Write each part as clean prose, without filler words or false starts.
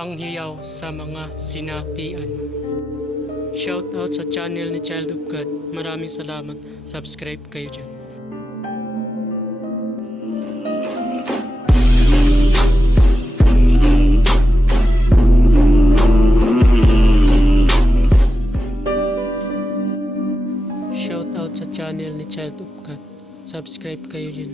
panghiyaw sa mga sinapian. Shout out sa channel ni Child of God. Maraming salamat. Subscribe kayo dyan. Shout out sa channel ni Child of God. Subscribe kayo dyan.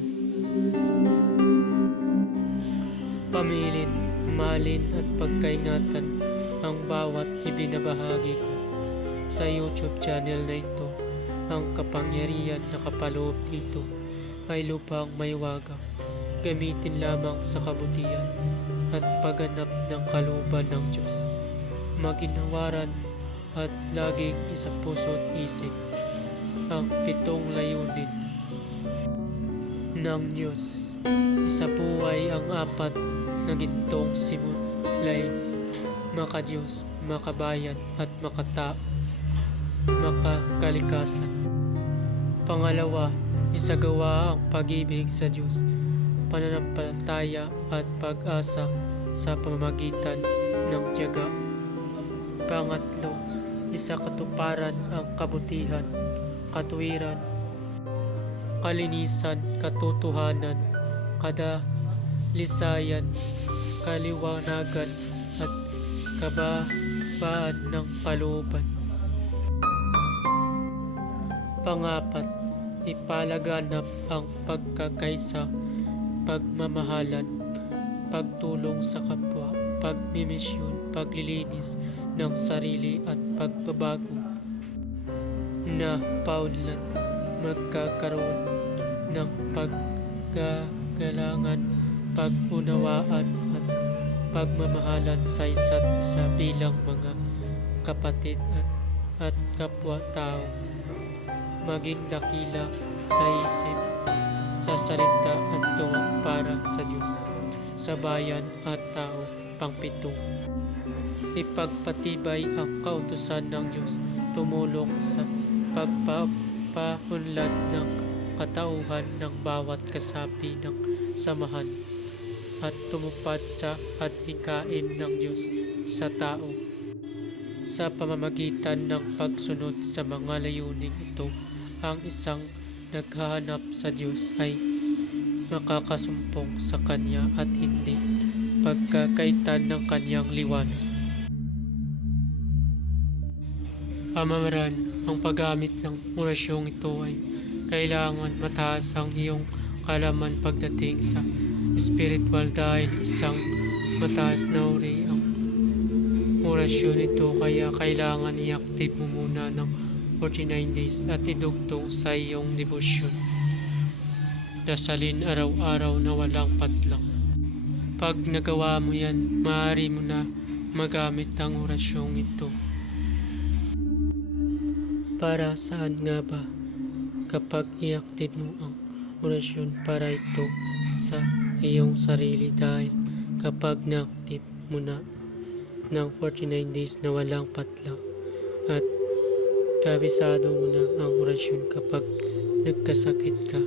Pamilin, mahalin at pagkaingatan ang bawat ibinabahagi ko sa YouTube channel na ito. Ang kapangyarihan na kapaloob dito ay lupang may wagang. Gamitin lamang sa kabutihan at pagganap ng kalooban ng Diyos. Maginawaran at laging isa puso't isip ang 7 layunin ng Diyos. Isabuhay ang 4 na gintong simulain: makadiyos, makabayan at makakalikasan. Pangalawa, isagawa ang pag-ibig sa Diyos, pananampalataya at pag-asa sa pamamagitan ng tiyaga. Pangatlo, isakatuparan ang kabutihan, katuwiran, kalinisan, katotohanan, kadalisayan, kaliwanagan at kababaan ng kalooban. Pangapat, ipalaganap ang pagkakaisa, pagmamahalan, pagtulong sa kapwa, pagmimisyon, paglilinis ng sarili at pagbabago na paunlad. Magkakaroon ng paggagalangan, pag-unawaan at pagmamahalan sa isa't isa bilang mga kapatid at kapwa-tao. Maging dakila sa isip, sa salita at gawa para sa Diyos, sa bayan at tao. Pangpito, ipagpatibay ang kautusan ng Diyos, tumulong sa pagpapaunlad ng katauhan ng bawat kasapi ng samahan at tumupad sa adhikain ng Diyos sa tao. Sa pamamagitan ng pagsunod sa mga layuning ito, ang isang naghahanap sa Diyos ay makakasumpong sa Kanya at hindi pagkakaitan ng Kanyang liwanag. Pamamaraan, ang paggamit ng orasyong ito ay kailangan mataas ang iyong kalaman pagdating sa spiritual dahil isang mataas na uri ang orasyon ito, kaya kailangan i-active mo muna ng 49 days at idugtong sa iyong debosyon. Dasalin araw-araw na walang patlang. Pag nagawa mo yan, maaari mo na magamit ang orasyong ito. Para saan nga ba? Kapag i-active mo ang orasyon para ito sa iyong sarili, dahil kapag na-active mo na ng 49 days na walang patlang at kabisado mo na ang orasyon, kapag nagkasakit ka,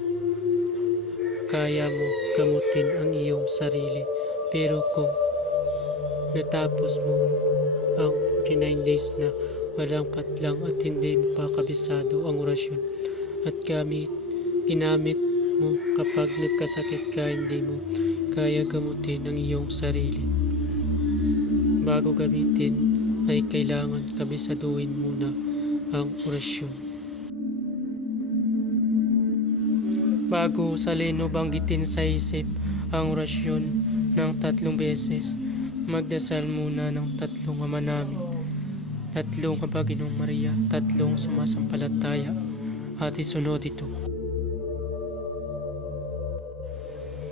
kaya mo gamutin ang iyong sarili. Pero kung natapos mo ang 49 days na walang patlang at hindi mo pa kabisado ang orasyon at ginamit mo kapag nagkasakit ka, hindi mo kaya gamutin ang iyong sarili, bago gamitin ay kailangan kabisaduhin muna ang orasyon. Bago salin o banggitin sa isip ang orasyon ng 3 beses, magdasal muna ng 3 Ama Namin, 3 Panginoong Maria, 3 sumasampalataya at isunod ito.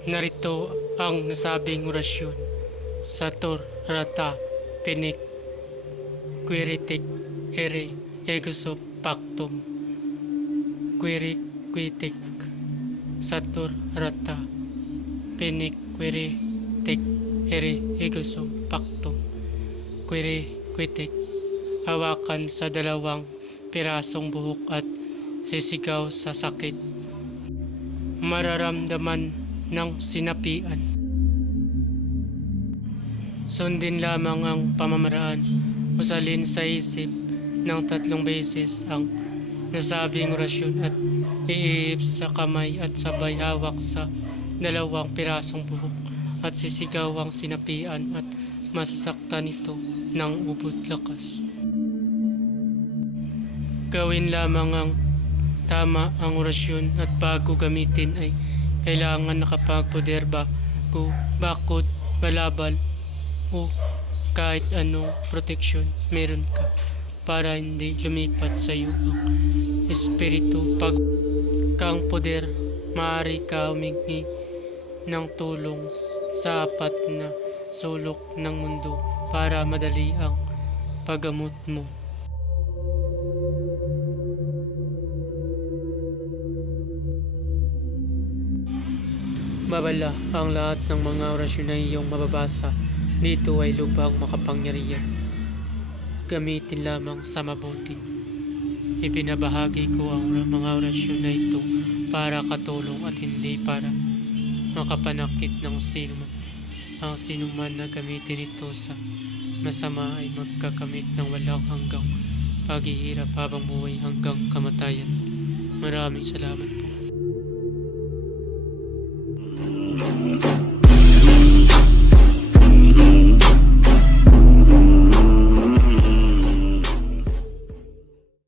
Narito ang nasabing orasyon: Sator Rata Pinik Quiritik Ere Egoso Pactum Quiriquitik Sator Rata Pinik Quiritik Ere Egoso Pactum Quiriquitik. Hawakan sa 2 pirasong buhok at sisigaw sa sakit. Mararamdaman ng sinapian. Sundin lamang ang pamamaraan. Usalin sa isip ng 3 beses ang nasabing orasyon at iihip sa kamay at sabay hawak sa 2 pirasong buhok at sisigaw ang sinapian at masasaktan ito ng ubod lakas. Gawin lamang ang tama ang orasyon at bago gamitin ay kailangan nakapagpoder bago, bakod, balabal o kahit anong proteksyon meron ka para hindi lumipat sa iyo ang espiritu. Pag kang poder, maaari ka humingi ng tulong sa apat na sulok ng mundo para madali ang paggamot mo. Babala ang lahat ng mga orasyon na iyong mababasa dito ay lubhang makapangyarihan. Gamitin lamang sa mabuti. Ipinabahagi ko ang mga orasyon na ito para katulong at hindi para makapanakit ng sinuman. Ang sinuman na gamitin ito sa masama ay magkakamit ng walang hanggang paghihirap habang buhay hanggang kamatayan. Maraming salamat.